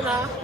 yan ha.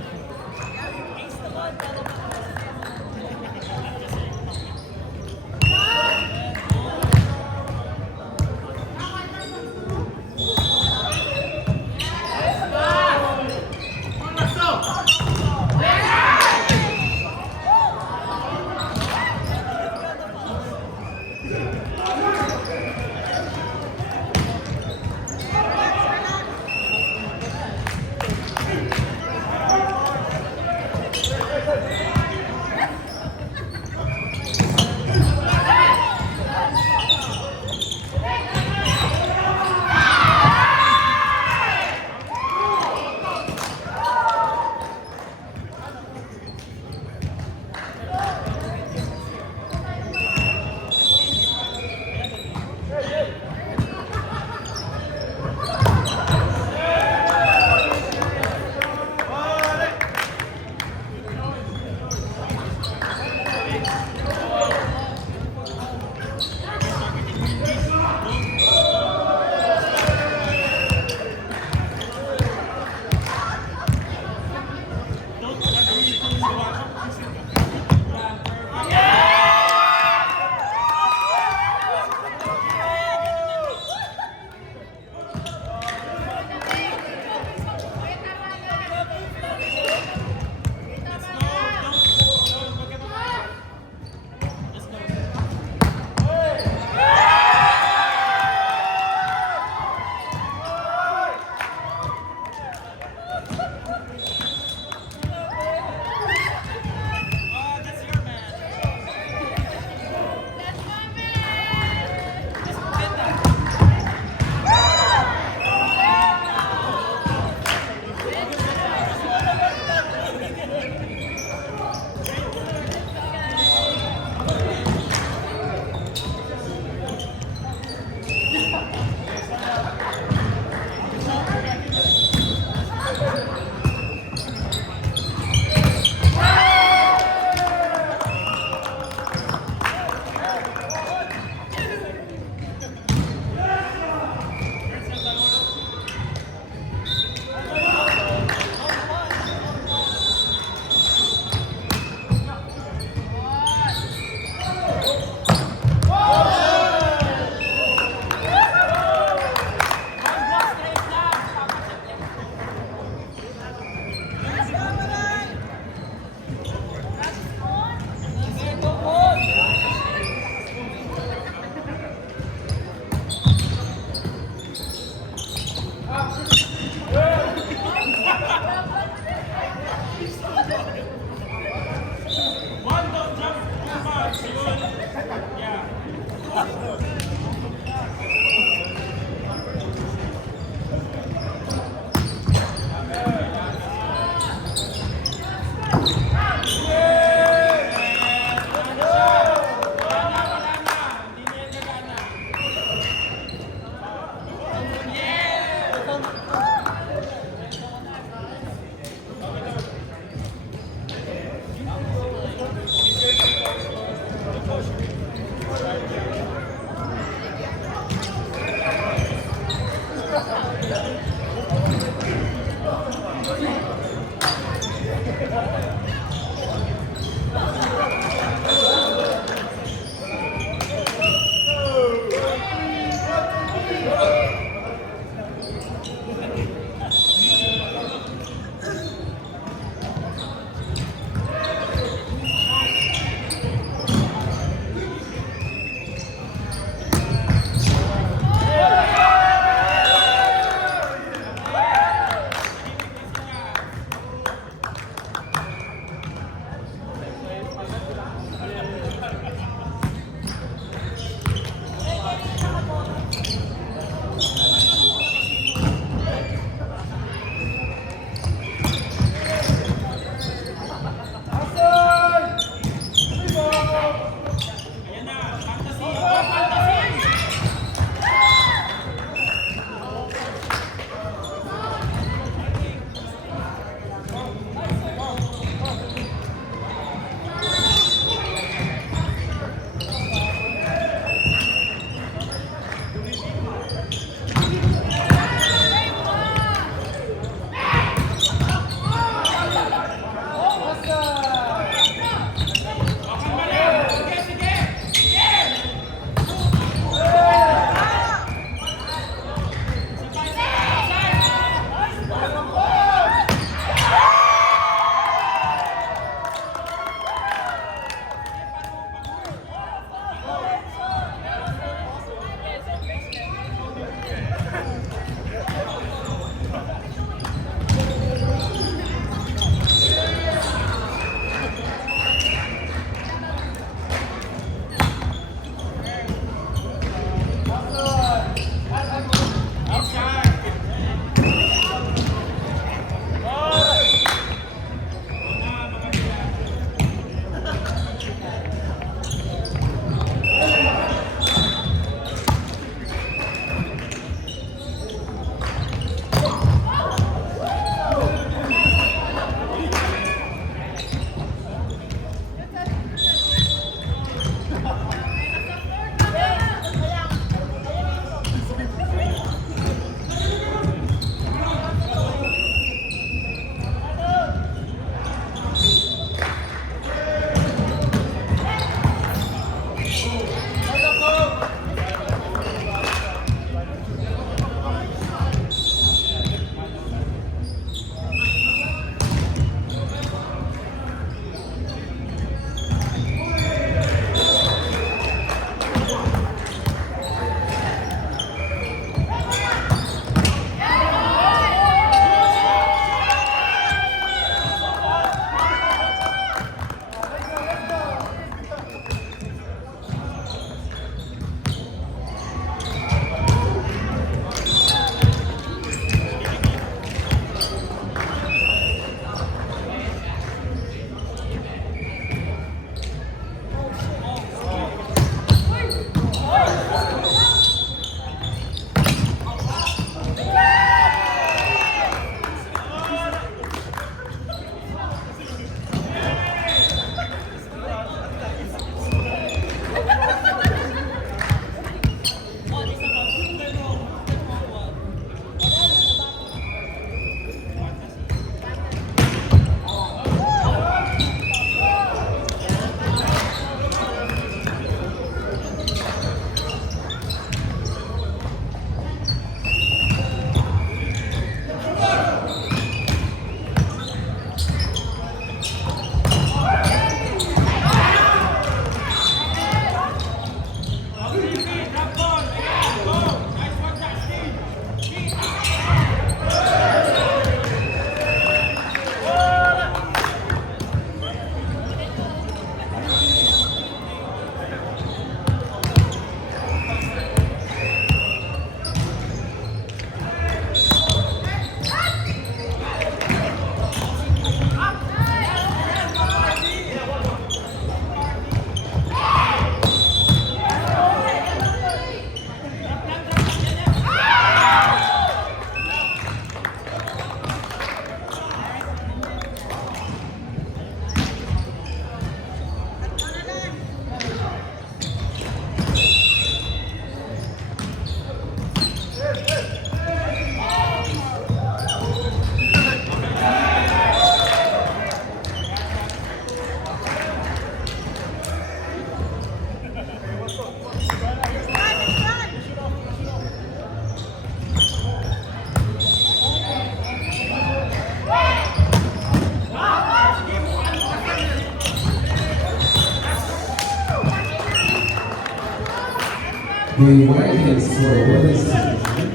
The rankings for the women's team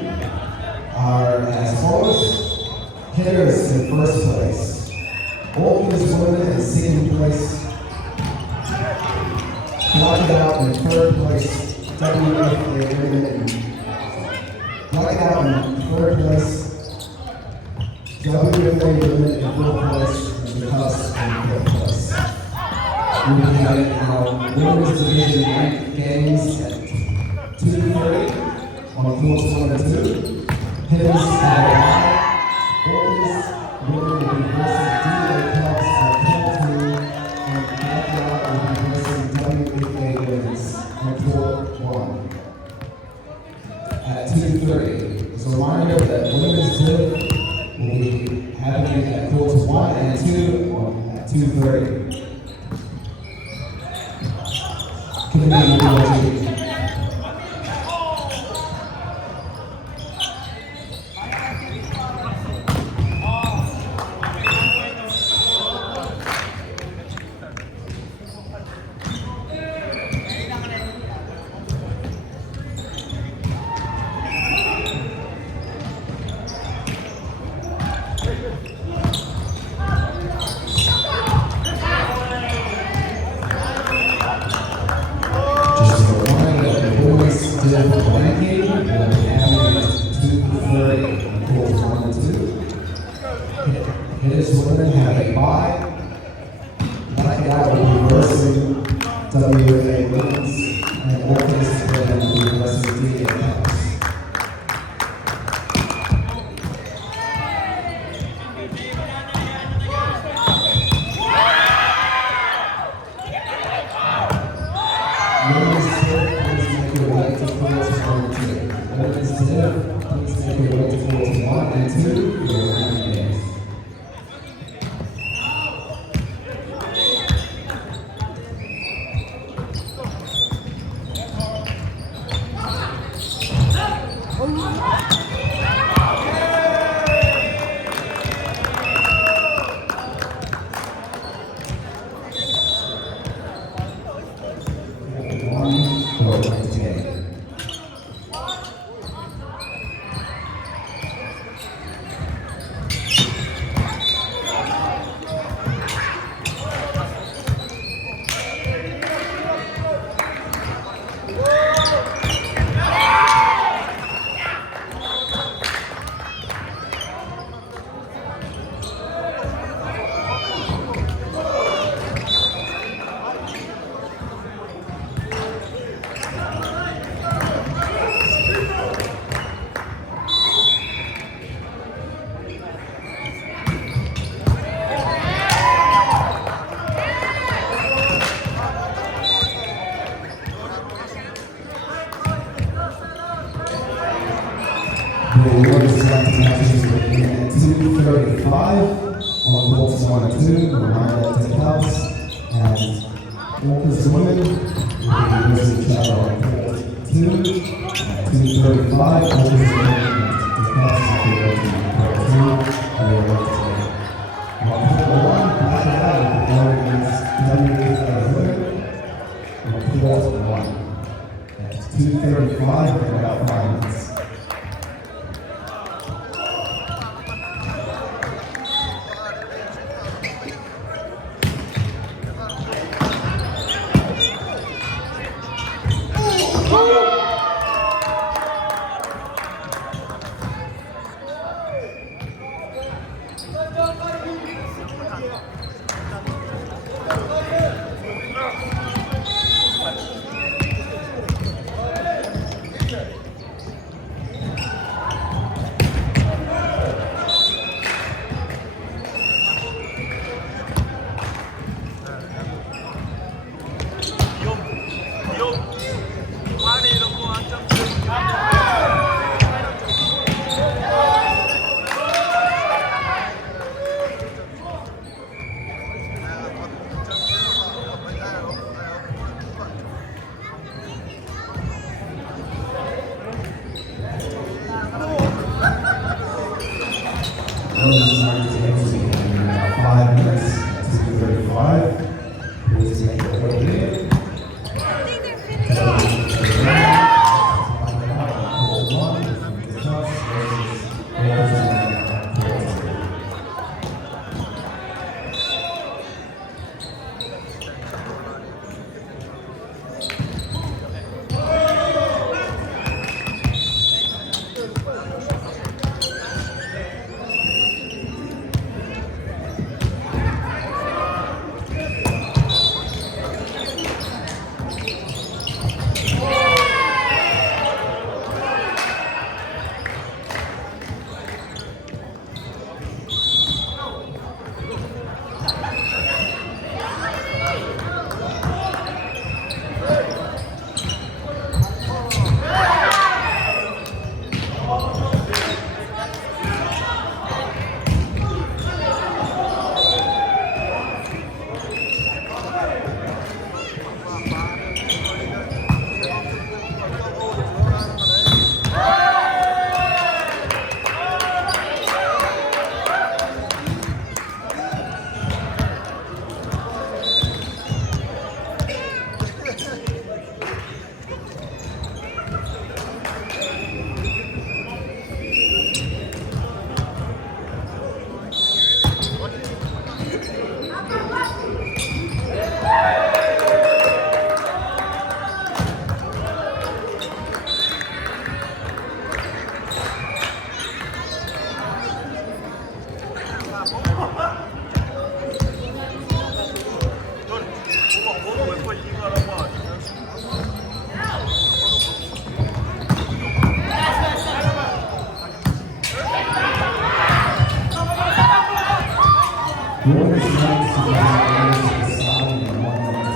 are as follows. Hitters in first place. Olympians women in second place. Blackout in third place. WFA women in Blackout in third place. WFA women in fourth place. And the Cubs in fifth place. We will have our women's division ranked games at 2:30 on courts 1 and 2. Hitters at a bye. Olympians women will be versus DA Cubs at 10-2, and Blackout will be versus WFA women's on court 1 at 2:30. As a reminder that women's div will be happening at courts 1 and 2 at 2:30. Hitters women have a bye. Blackout will be versing WFA women's, and Olympians will be versing DA Cubs. Women's tip, please make your way to courts 1 and 2. Women's tip, please make your way to courts 1 and 2 for your round games. The Warriors select matches will begin at 2:35 on courts 1 and 2. Reminder to the Cubs and Olympians women will be versing each other on court 2 at 2:35. Olympians women and the Cubs will be versing court 2 and they will today. On court 1, Blackout will be going against WFA women on court 1 at 2:35 in about 5 minutes. This is Marcus Hensley in about 5 minutes, 2:35. Please make your way in. Warriors next to the side and 1 minute.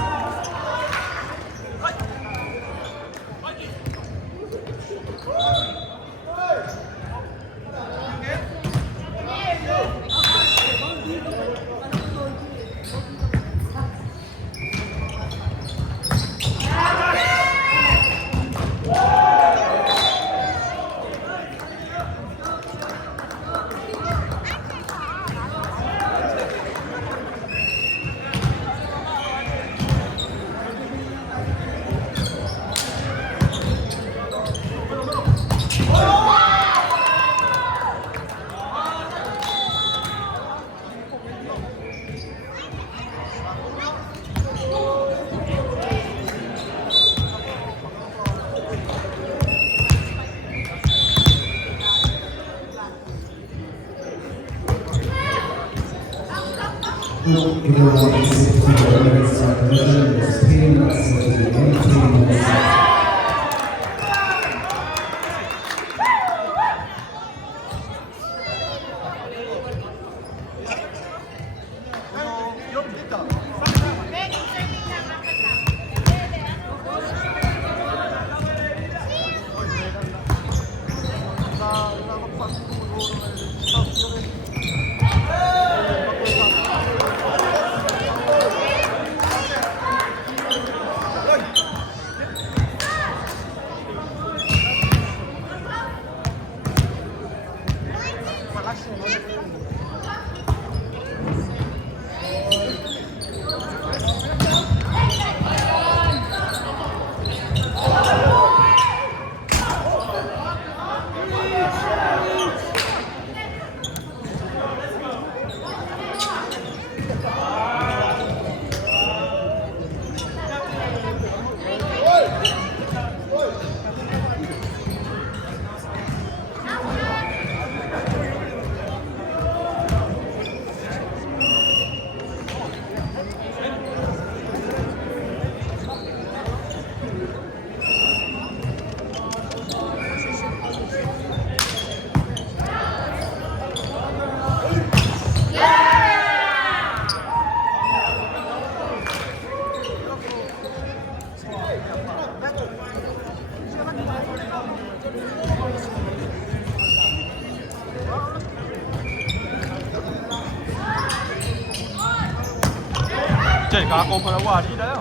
Chạy cá cốm phải quả đi đấy.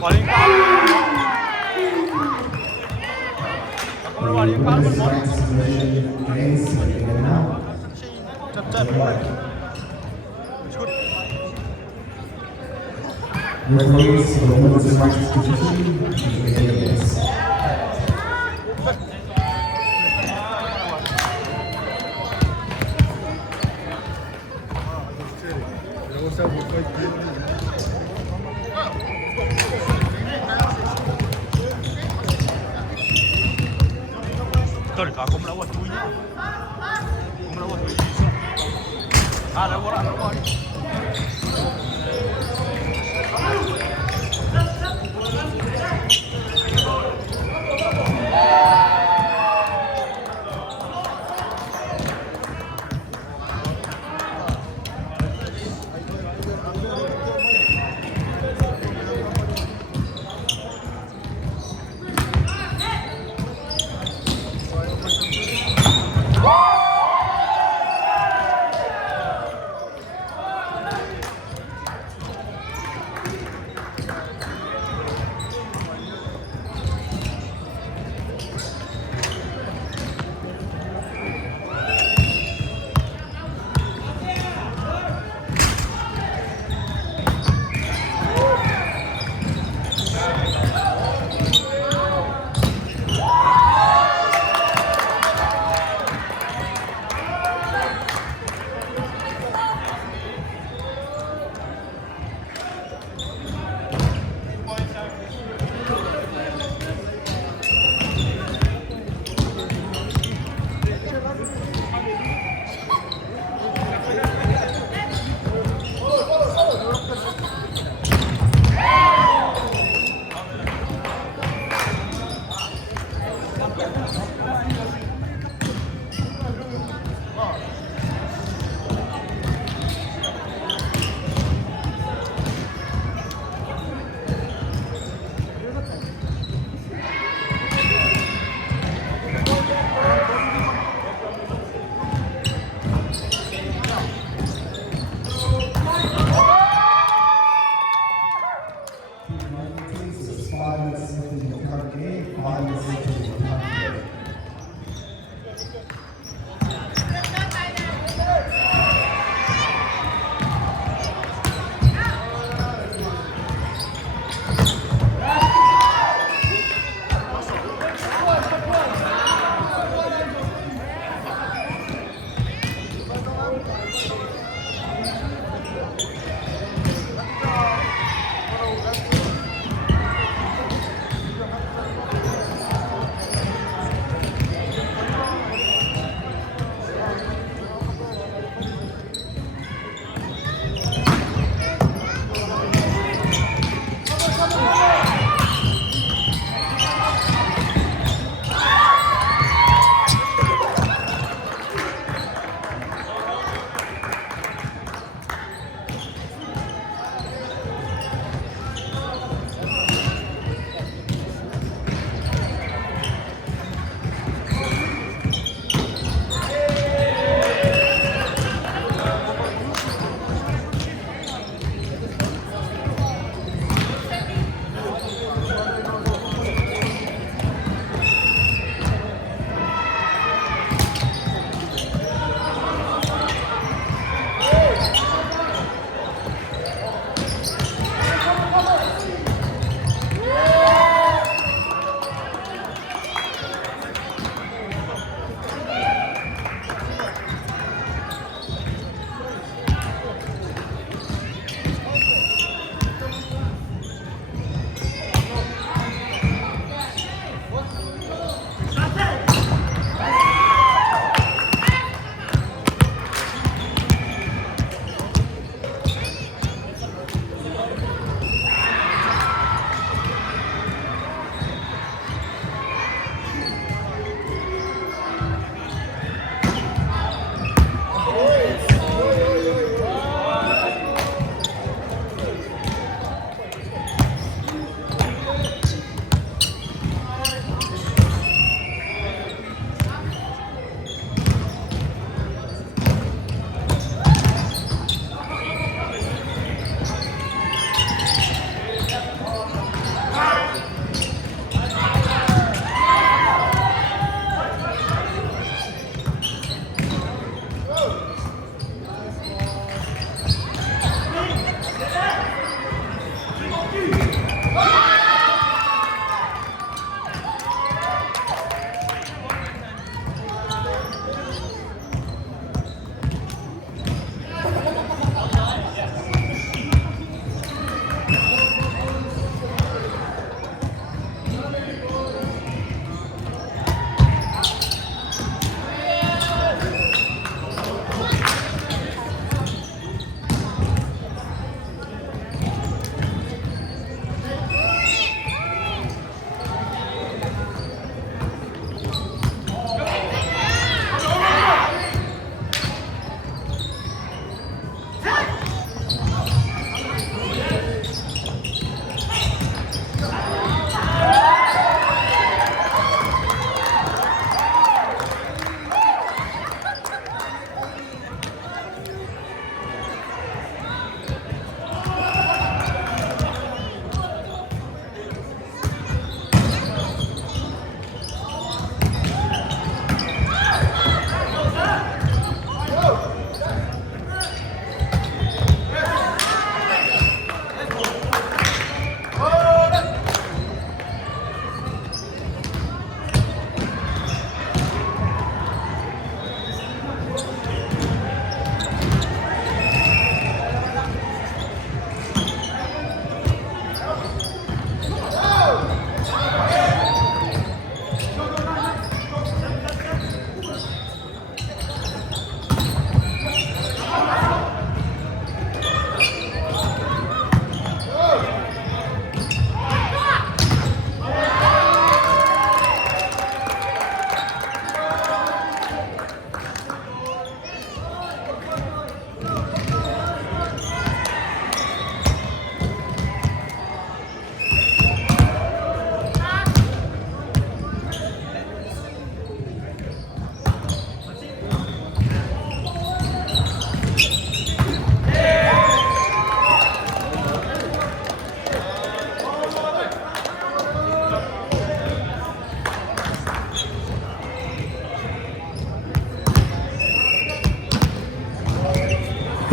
Quả đi cá. Quả đi cá một món. Chậm chậm. Referees for the women's rights position. Tôi cá cốm là quả túi nhá. Cốm là quả túi. À đâu có đâu có.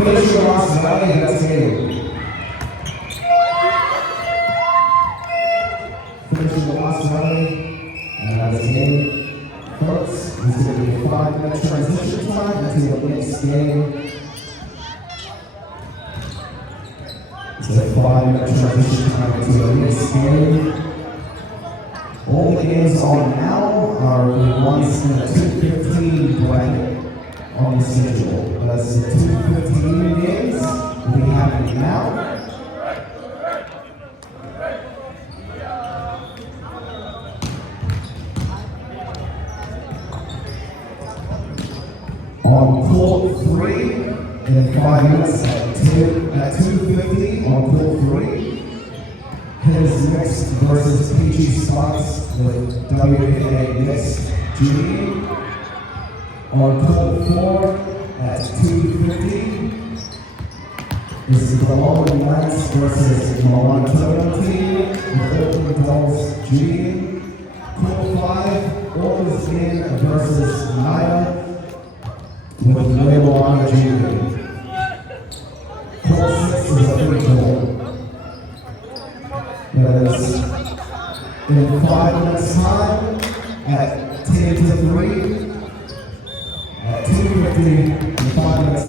Finish your last rally, that's game. Finish your last rally, and that's game. Folks, this is going to be a 5-minute transition time into the next game. It's a 5-minute transition time into the next game. All the games on now are the ones in the 2:15 bracket on the schedule. That's the 2:15 games we have now. On court 3 in 5 minutes at 2:50 on court 3. His mixed versus PG spots with WFA mixed G. On court 4 at 2:50. This is the Lowland Knights versus Moana Totem team with Open Adults G. Court 5, Orders In versus Naya with Moana G. Court 6 is a free goal. That is in 5 minutes time at 10 to 3 at 2:50 in 5 minutes.